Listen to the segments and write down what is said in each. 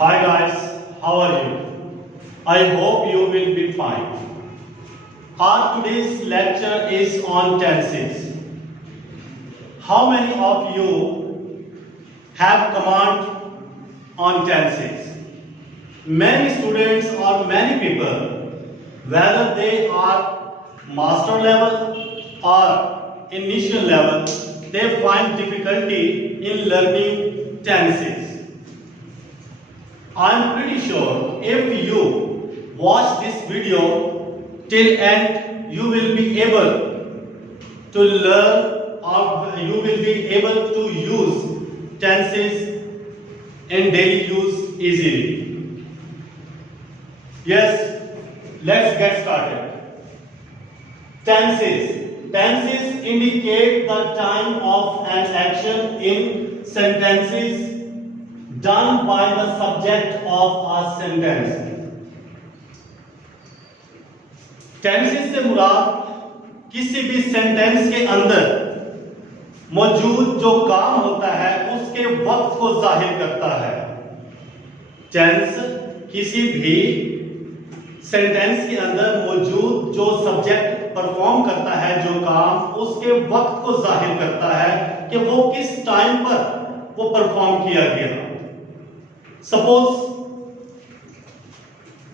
Hi guys, how are you? I hope you will be fine. Our today's lecture is on tenses. How many of you have command on tenses? Many students or many people, whether they are master level or initial level, they find difficulty in learning tenses. I am pretty sure if you watch this video till end, you will be able to learn or you will be able to use tenses in daily use easily. Yes, let's get started. Tenses. Tenses indicate the time of an action in sentences done by the subject of a sentence. Tenses से मुराद किसी भी sentence के अंदर मौजूद जो काम होता है उसके वक्त को जाहिर करता है। टेंस किसी भी सेंटेंस के अंदर मौजूद जो सब्जेक्ट परफॉर्म करता है, जो काम, उसके वक्त को जाहिर करता है कि वो किस टाइम पर वो परफॉर्म किया गया। सपोज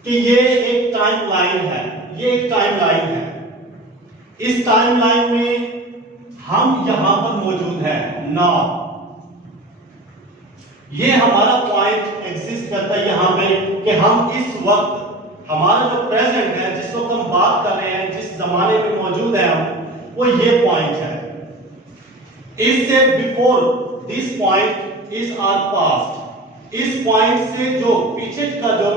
कि ये एक टाइम लाइन है, ये एक टाइम लाइन है। इस टाइम लाइन में हम यहां पर मौजूद हैं नाउ। ये हमारा पॉइंट एग्जिस्ट करता है यहां पे कि हम इस वक्त, हमारा जो प्रेजेंट है, जिस वक्त हम बात कर रहे हैं, जिस जमाने में मौजूद है हम, वो ये पॉइंट है। इससे before this point is our past. इस पॉइंट से जो पीछे का जो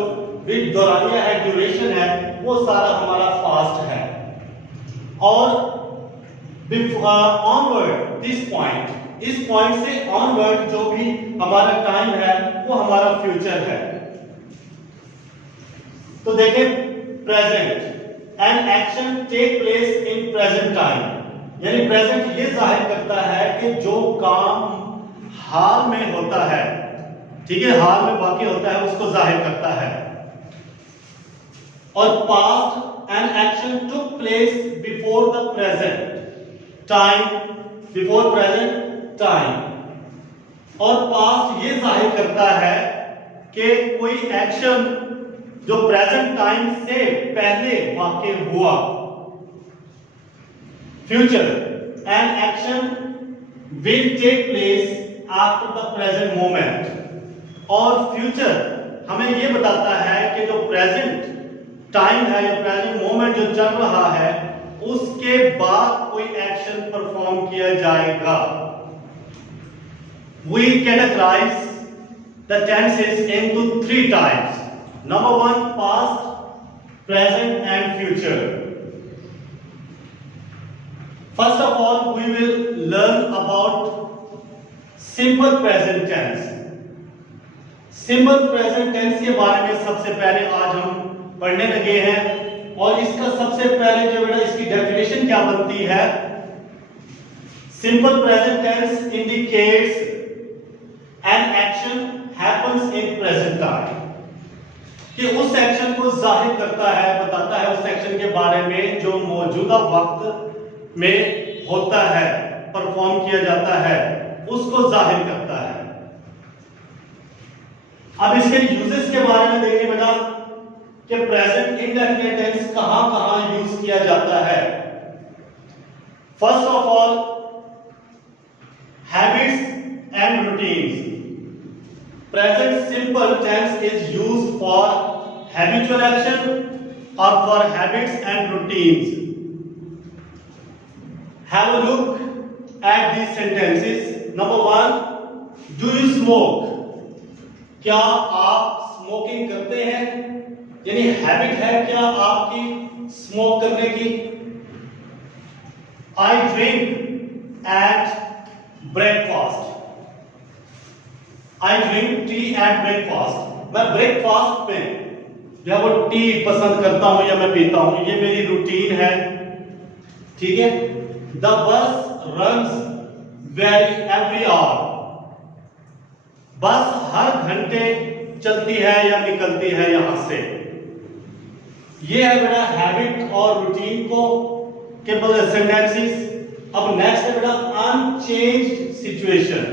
दौरानिया है, ड्यूरेशन है, वो सारा हमारा पास्ट है। और ऑनवर्ड दिस पॉइंट, इस पॉइंट से ऑनवर्ड जो भी हमारा टाइम है वो हमारा फ्यूचर है। तो देखिए, present an action take place in present time, यानी प्रेजेंट ये जाहिर करता है कि जो काम हाल में होता है, ठीक है, हाल में बाकी होता है, उसको जाहिर करता है। और past an action took place before the present time, before present time. और पास्ट ये जाहिर करता है कि कोई एक्शन जो प्रेजेंट टाइम से पहले वाक़ई हुआ। Future an action will take place after the present moment. और फ्यूचर हमें यह बताता है कि जो प्रेजेंट टाइम है, जो प्रेजेंट मोमेंट जो चल रहा है, उसके बाद कोई एक्शन परफॉर्म किया जाएगा। We categorize the tenses into three types. Number one, past, present and future. First of all, we will learn about simple present tense. Simple present tense के बारे में सबसे पहले आज हम पढ़ने लगे हैं। और इसका सबसे पहले जो बेटा इसकी डेफिनेशन क्या बनती है, simple present tense indicates an action happens in present time, कि उस एक्शन को जाहिर करता है, बताता है उस एक्शन के बारे में जो मौजूदा वक्त में होता है, परफॉर्म किया जाता है, उसको जाहिर करता है। अब इसके यूजेस के बारे में देखिए बेटा कि प्रेजेंट इंडेफिनिट टेंस कहां-कहां यूज किया जाता है। First of all, habits and routines. Present simple tense is used for habitual action और for habits and routines. Have a look at these sentences. Number one, do you smoke? क्या आप smoking करते हैं, यानी habit है क्या आपकी smoke करने की। I drink at breakfast. I drink tea at breakfast. मैं ब्रेकफास्ट में जो है वो टी पसंद करता हूं या मैं पीता हूं, ये मेरी रूटीन है, ठीक है। The bus runs very every hour. बस हर घंटे चलती है या निकलती है यहां से। ये है बेटा हैबिट और रूटीन को के सेंटेंसेस। अब नेक्स्ट है बेटा unchanged situation.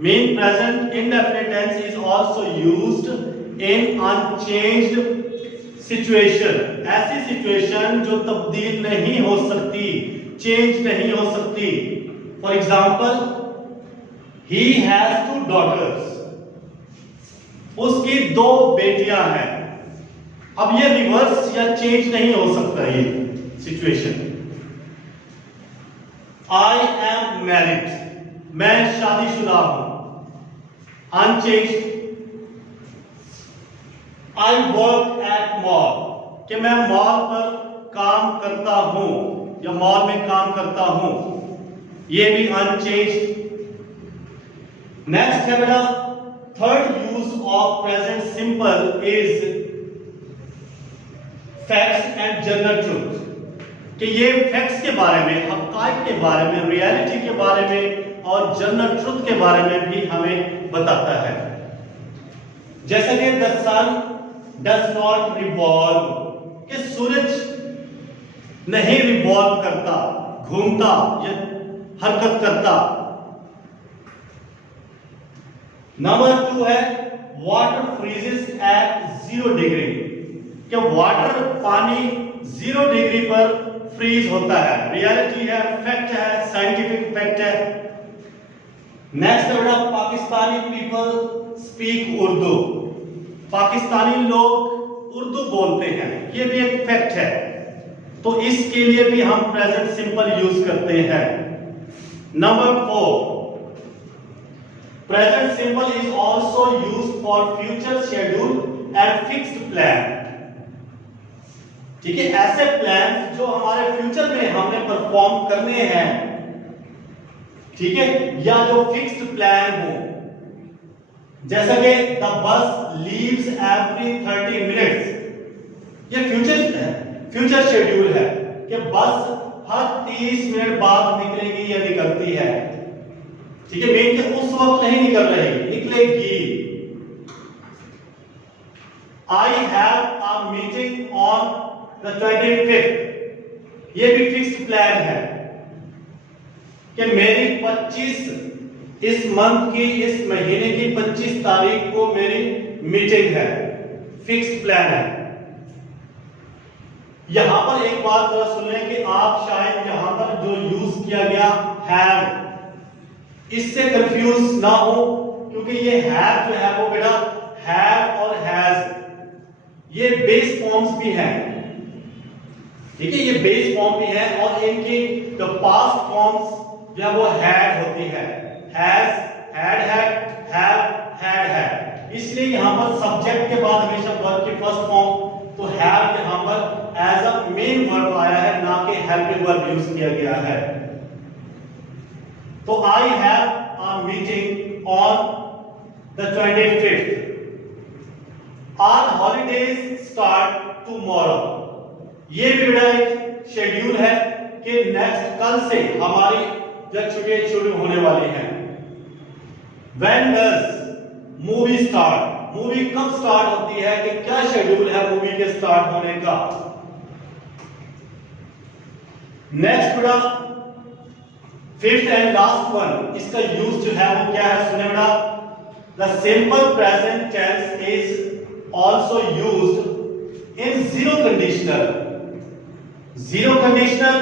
Mean present indefinite tense is also used in unchanged situation. ऐसी सिचुएशन जो तब्दील नहीं हो सकती, चेंज नहीं हो सकती। For example, he has 2 daughters। उसकी 2 बेटियां हैं। अब ये रिवर्स या चेंज नहीं हो सकता ये सिचुएशन। I am married. मैं शादीशुदा हूं। Unchanged. I work at mall. कि मैं मॉल पर काम करता हूं या मॉल में काम करता हूं। ये भी अनचेंज्ड। नेक्स्ट है बेटा third use of present simple is facts and general truth. कि ये फैक्ट्स के बारे में, हक़ाइक़ के बारे में, रियलिटी के बारे में और जनरल ट्रूथ के बारे में भी हमें बताता है। जैसे कि the sun does not revolve. कि सूरज नहीं रिवॉल्व करता, घूमता या हरकत करता। नंबर 2 है वाटर फ्रीजेस एट 0 डिग्री। कि वाटर, पानी 0 डिग्री पर फ्रीज होता है। रियलिटी है, फैक्ट है, साइंटिफिक फैक्ट है। नेक्स्ट है बेटा पाकिस्तानी पीपल स्पीक उर्दू। पाकिस्तानी लोग उर्दू बोलते हैं। ये भी एक फैक्ट है। तो इसके लिए भी हम प्रेजेंट सिंपल यूज करते हैं। Number 4, present simple is also used for future schedule and fixed plan. ठीक है, ऐसे प्लान जो हमारे फ्यूचर में हमने परफॉर्म करने हैं, ठीक है, या जो फिक्स्ड प्लान हो। जैसा कि the bus leaves every 30 minutes. ये फ्यूचर शेड्यूल है कि बस हर 30 मिनट बाद निकलेगी या निकलती है। ठीक है, मेन के उस वक्त नहीं निकल रही, निकलेगी। आई have a meeting on the 25th। ये भी फिक्स्ड प्लान है कि मेरी 25 इस मंथ की, इस महीने की 25 तारीख को मेरी मीटिंग है। फिक्स्ड प्लान है। यहां पर एक बात जरा सुन लें कि आप शायद यहां पर जो यूज किया गया हैव, इससे कंफ्यूज ना हो, क्योंकि ये हैव जो है वो बेटा हैव और हैज ये बेस फॉर्म्स भी हैं। ठीक है, ये बेस फॉर्म भी है और इनकी जो पास्ट फॉर्म्स जो है वो हैड होती है। Has, had had, have, had had. इसलिए यहां पर सब्जेक्ट के बाद हमेशा वर्ब की फर्स्ट फॉर्म, तो हैव यहां पर एज अ मेन वर्ब आया है, ना कि हेल्पिंग वर्ब यूज किया गया है। तो I have a meeting on the 25th। Our holidays start tomorrow. ये भी बड़ा एक शेड्यूल है कि नेक्स्ट कल से हमारी जब छुट्टियां शुरू होने वाली हैं। When does movie start. Movie कब स्टार्ट होती है, कि क्या शेड्यूल है मूवी के स्टार्ट होने का। नेक्स्ट बेटा फिफ्थ एंड लास्ट वन, इसका यूज जो है वो क्या है, सुने बेटा। The simple present tense is also used in zero conditional, zero conditional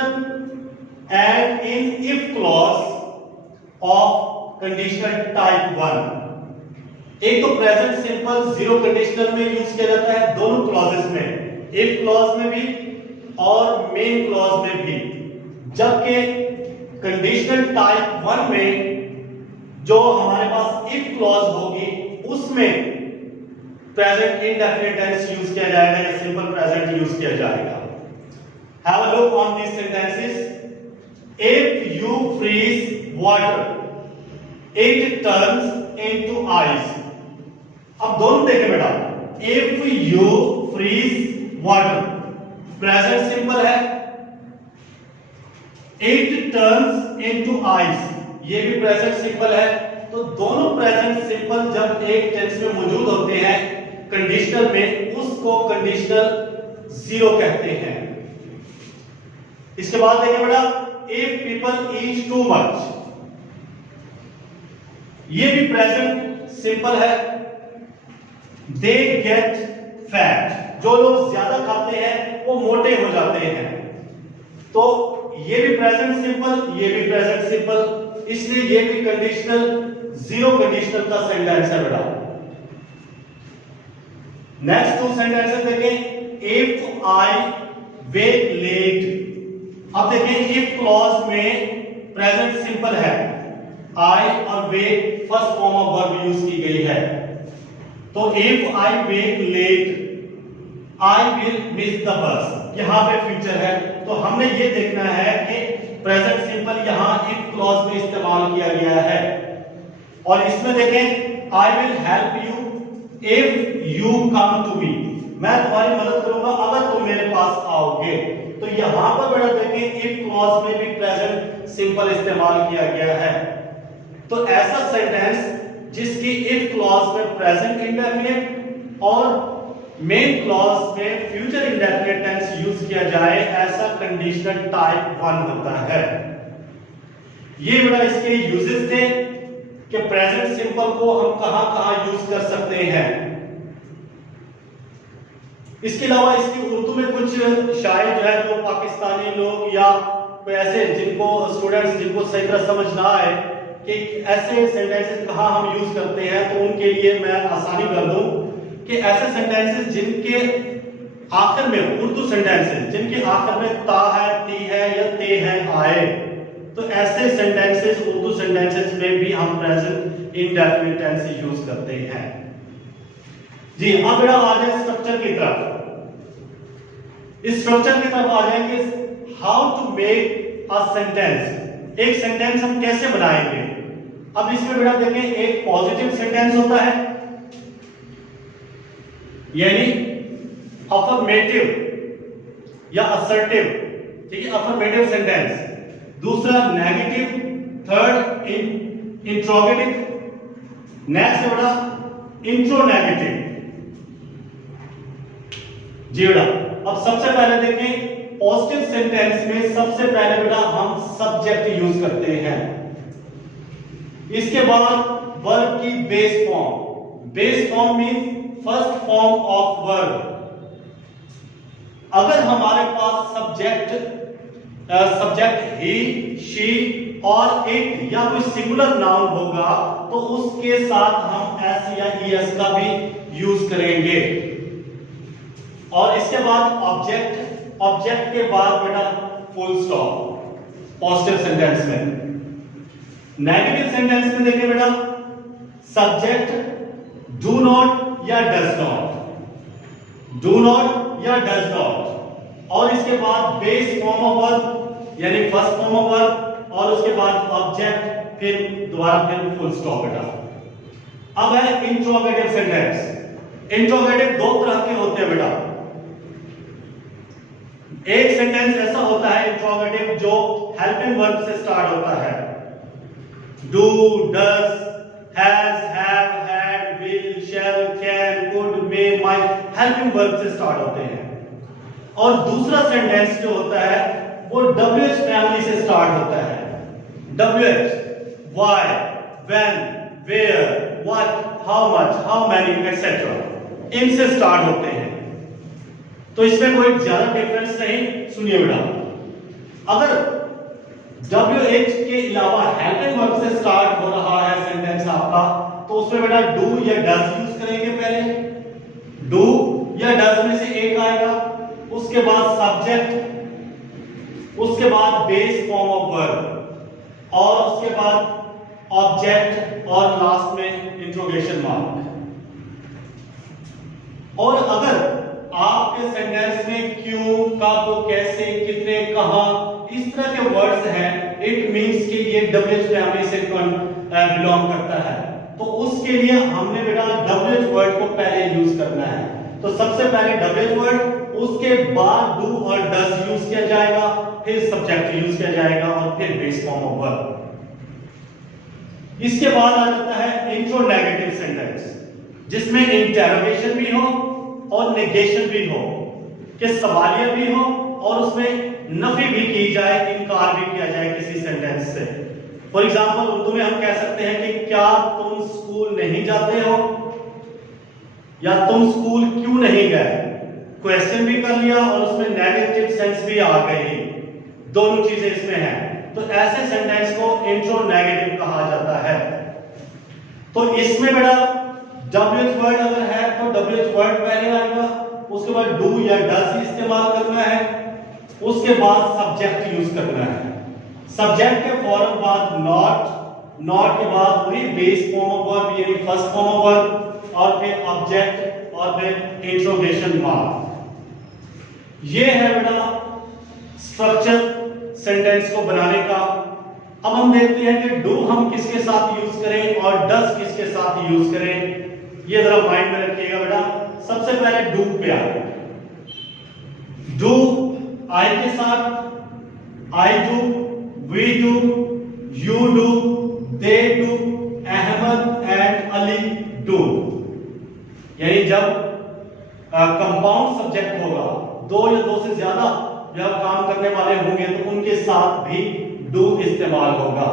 and in if clause of conditional type 1। एक तो प्रेजेंट सिंपल जीरो कंडीशनल में यूज किया जाता है दोनों क्लॉजेस में, इफ क्लॉज में भी और मेन क्लॉज में भी। जबकि कंडीशनल टाइप 1 में जो हमारे पास इफ क्लॉज होगी उसमें प्रेजेंट इंडेफिनिट टेंस यूज किया जाएगा या सिंपल प्रेजेंट यूज किया जाएगा। Have a look on these sentences. If you freeze water it turns into ice. अब दोनों देखें बेटा, if you freeze water present simple है, इट टर्न्स इनटू आइस ये भी प्रेजेंट सिंपल है। तो दोनों प्रेजेंट सिंपल जब एक टेंस में मौजूद होते हैं कंडीशनल में, उसको कंडीशनल जीरो कहते हैं। इसके बाद देखिए बेटा, if people eat too much, ये भी प्रेजेंट सिंपल है। दे गेट फैट, जो लोग ज्यादा खाते हैं वो मोटे हो जाते हैं। तो ये भी प्रेजेंट सिंपल, ये भी प्रेजेंट सिंपल, इसलिए ये भी कंडीशनल जीरो कंडीशनल का सेंटेंस है बेटा। नेक्स्ट टू सेंटेंसेस देखें। इफ आई वेक लेट, अब देखें इफ क्लॉज में प्रेजेंट सिंपल है, आई और wake first form of verb use की गई है। तो if I wake late I will miss the bus, यहां पे फ्यूचर है, तो हमने ये देखना है कि प्रेजेंट सिंपल यहां इफ क्लॉज में इस्तेमाल किया गया है। और इसमें देखें I will help you if you come to me, मैं तुम्हारी मदद करूंगा अगर तुम मेरे पास आओगे। तो यहां पर बेटा देखें इफ क्लॉज में भी प्रेजेंट सिंपल इस्तेमाल किया गया है। तो ऐसा सेंटेंस जिसकी इफ क्लॉज में प्रेजेंट इंडेफिनिट और मेन क्लॉज में फ्यूचर इंडेफिनिट टेंस यूज किया जाए, ऐसा कंडीशनल टाइप 1 होता है। ये बेटा इसके यूजेस थे कि प्रेजेंट सिंपल को हम कहां-कहां यूज कर सकते हैं। इसके अलावा इसकी उर्दू में कुछ शायर जो है वो पाकिस्तानी लोग या कोई ऐसे जिनको स्टूडेंट्स जिनको सही तरह समझ ना आए कि ऐसे सेंटेंसेस कहां हम यूज करते हैं, तो उनके लिए मैं आसानी कर दूं कि ऐसे सेंटेंसेस जिनके आखिर में उर्दू सेंटेंसेस जिनके आखिर में ता है, ती है या ते है, आए, तो ऐसे सेंटेंसेस उर्दू सेंटेंसेस में भी हम प्रेजेंट इंडेफिनिट टेंस यूज करते हैं। जी अब बेटा आ जाए स्ट्रक्चर की तरफ। इस स्ट्रक्चर की तरफ आ जाएंगे, how to make a sentence, एक सेंटेंस हम कैसे बनाएंगे। अब इसमें बेटा देखें, एक पॉजिटिव सेंटेंस होता है यानी अफर्मेटिव या असर्टिव, ठीक है, अफर्मेटिव सेंटेंस। दूसरा नेगेटिव, थर्ड इंट्रोगेटिव, नेक्स्ट बेटा इंट्रोनेगेटिव। जी बेटा अब सबसे पहले देखें पॉजिटिव सेंटेंस में सबसे पहले बेटा हम सब्जेक्ट यूज करते हैं। इसके बाद वर्ब की base form, base form means first form of verb. अगर हमारे पास सब्जेक्ट ही, शी और इट या कोई सिंगुलर नाउन होगा तो उसके साथ हम एस या ईएस का भी यूज करेंगे। और इसके बाद ऑब्जेक्ट, ऑब्जेक्ट के बाद बेटा फुल स्टॉप पॉजिटिव सेंटेंस में। नेगेटिव सेंटेंस में देखिए बेटा सब्जेक्ट डू नॉट या डज नॉट, डू नॉट या डज नॉट, और इसके बाद बेस फॉर्म ऑफ वर्ब यानी फर्स्ट फॉर्म ऑफ वर्ब, और उसके बाद ऑब्जेक्ट, फिर दोबारा फिर फुल स्टॉप बेटा। अब है इंट्रोगेटिव सेंटेंस। इंट्रोगेटिव दो तरह के होते हैं बेटा। एक सेंटेंस ऐसा होता है इंट्रोगेटिव जो हेल्पिंग वर्ब से स्टार्ट होता है, do, does, has, have, had, will, shall, can, could, may, might, helping verb से स्टार्ट होते हैं। और दूसरा सेंटेंस जो होता है वो WH फैमिली से स्टार्ट होता है। WH, why, when, where, what, how much, how many, etc. इनसे स्टार्ट होते हैं। तो इसमें कोई ज्यादा डिफरेंस नहीं। सुनिए बेटा, अगर WH के अलावा हेल्पिंग वर्ब से स्टार्ट हो रहा है सेंटेंस आपका, तो उसमें बेटा डू या डज यूज करेंगे। पहले डू या डज में से एक आएगा, उसके बाद सब्जेक्ट, उसके बाद बेस फॉर्म ऑफ वर्ब, और उसके बाद ऑब्जेक्ट, और लास्ट में इंट्रोगेशन मार्क। और अगर आपके सेंटेंस में क्यों, कब, कैसे, कितने, कहां, इस तरह के वर्ड्स हैं, इट मींस कि ये WH फैमिली से बिलोंग करता है। तो उसके लिए हमने बेटा WH वर्ड को पहले यूज करना है। तो सबसे पहले WH वर्ड, उसके बाद डू और डज यूज किया जाएगा, फिर सब्जेक्ट यूज किया जाएगा, और फिर बेस फॉर्म ऑफ वर्ब। इसके बाद आ जाता है इंट्रोनेगेटिव सेंटेंस, जिसमें इंटेरोगेशन भी हो और नेगेशन भी हो, कि सवालिया भी हो और उसमें नफी भी की जाए, इनकार भी किया जाए किसी सेंटेंस से। फॉर एग्जाम्पल उर्दू में हम कह सकते हैं कि क्या तुम स्कूल नहीं जाते हो, या तुम स्कूल क्यों नहीं गए। क्वेश्चन भी कर लिया और उसमें नेगेटिव सेंस भी आ गई, दोनों चीजें इसमें हैं। तो ऐसे सेंटेंस को इंट्रोनेगेटिव कहा जाता है। तो इसमें बेटा WH वर्ड अगर है तो WH वर्ड पहले आएगा, उसके बाद डू या डज इस्तेमाल करना है, उसके बाद सब्जेक्ट यूज करना है। सब्जेक्ट के फौरन बाद नॉट के बाद वही बेस फॉर्म ऑफ वर्ब यानी फर्स्ट फॉर्म ऑफ वर्ब, और फिर ऑब्जेक्ट और फिर इंट्रोगेशन मार्क। ये है बेटा स्ट्रक्चर सेंटेंस को बनाने का। अब हम देखते हैं कि डू हम किसके साथ यूज करें और डज किसके साथ यूज करें, ये जरा माइंड में रखिएगा बेटा। सबसे पहले डू पे आए। डू आई के साथ I do, we do, you do, they do, Ahmad and Ali do. यानी जब कंपाउंड सब्जेक्ट होगा, दो या दो से ज्यादा जब काम करने वाले होंगे तो उनके साथ भी डू इस्तेमाल होगा।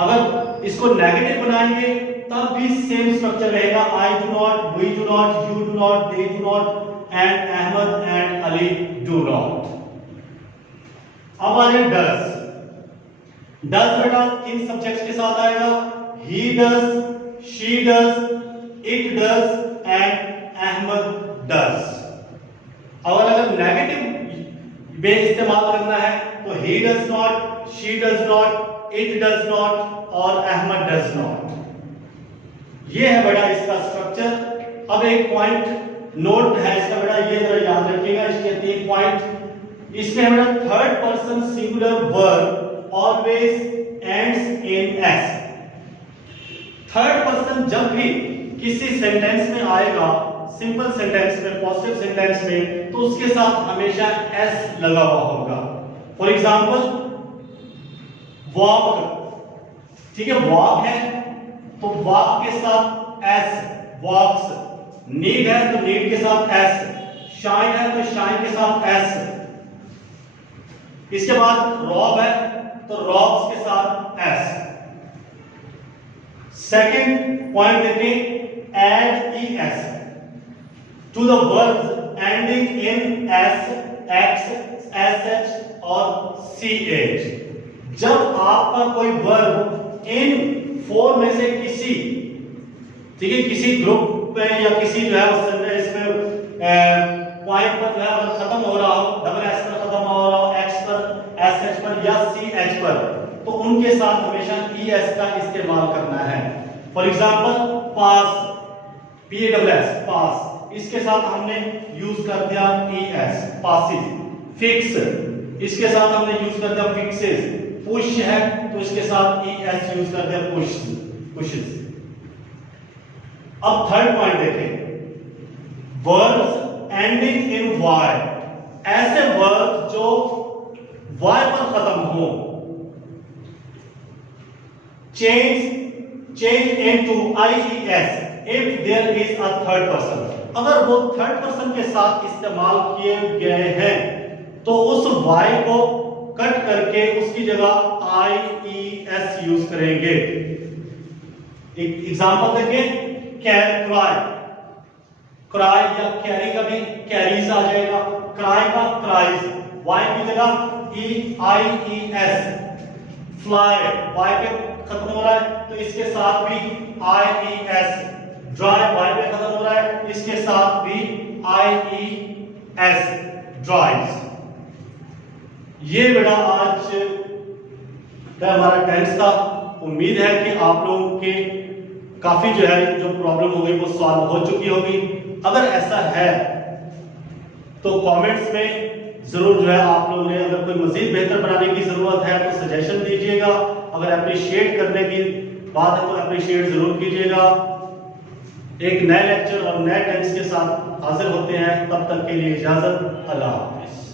अगर इसको नेगेटिव बनाएंगे तब भी सेम स्ट्रक्चर रहेगा, I do not, we do not, you do not, they do not and Ahmad and Ali do not. अब आ जाए डज। डज बेटा किन सब्जेक्ट्स के साथ आएगा, he does, she does, it does and Ahmad does. अगर नेगेटिव में इस्तेमाल करना है तो he does not, she does not, it does not और अहमद डज नॉट। ये है बेटा इसका स्ट्रक्चर। अब एक पॉइंट नोट है इसका बेटा, ये जरा याद रखिएगा, इसके 3 पॉइंट। इसमें है बेटा third person singular verb always ends in S. Third person जब भी किसी सेंटेंस में आएगा, सिंपल सेंटेंस में, पॉजिटिव सेंटेंस में, तो उसके साथ हमेशा एस लगा हुआ होगा। फॉर एग्जाम्पल वॉक, ठीक है, वॉक है तो वॉक के साथ एस, वॉक्स। नीड है तो नीड के साथ एस, शाइन है तो शाइन के साथ एस। इसके बाद रॉब है तो रॉब्स के साथ एस। सेकंड पॉइंट देखिए, add es to the verbs ending in s, x, sh और ch। जब आपका कोई वर्ब इन 4 में से किसी, ठीक है, किसी ग्रुप पे या किसी जो है इसमें पॉइंट पर जो है अगर खत्म हो रहा हो, डबल एस पर खत्म हो रहा हो, एक्स पर, एस एच पर या सी एच पर, तो उनके साथ हमेशा ई एस का इस्तेमाल करना है। फॉर एग्जाम्पल पास, PASS, पास, इसके साथ हमने यूज कर दिया ES, पासिस। फिक्स, इसके साथ हमने यूज कर दिया फिक्सेस। पुश है तो इसके साथ ES यूज कर दिया पुश, पुशेस। अब थर्ड पॉइंट देखें, वर्ब्स एंडिंग इन Y। ऐसे वर्ब जो Y पर खत्म हो। Change into IES if there is a third person। अगर वो थर्ड पर्सन के साथ इस्तेमाल किए गए हैं तो उस Y को कट करके उसकी जगह IES यूज करेंगे। एक एग्जांपल देखें, क्राई, क्राई या कैरी का भी कैरीज आ जाएगा, क्राई का क्राइज, Y की जगह EIES। फ्लाई, Y पे खत्म हो रहा है तो इसके साथ भी IES। ड्राई, Y पे खत्म हो रहा है, इसके साथ भी IES, ड्राइज। ये बेटा आज का हमारा टेंस था। उम्मीद है कि आप लोगों के काफी जो है जो प्रॉब्लम हो गई वो सॉल्व हो चुकी होगी। अगर ऐसा है तो कमेंट्स में जरूर जो है आप लोगों ने, अगर कोई मजीद बेहतर बनाने की जरूरत है तो सजेशन दीजिएगा। अगर अप्रिशिएट करने की बात है तो अप्रिशिएट जरूर कीजिएगा। एक नए लेक्चर और नए टेंस के साथ हाजिर होते हैं, तब तक के लिए इजाजत, अल्लाह हाफिज।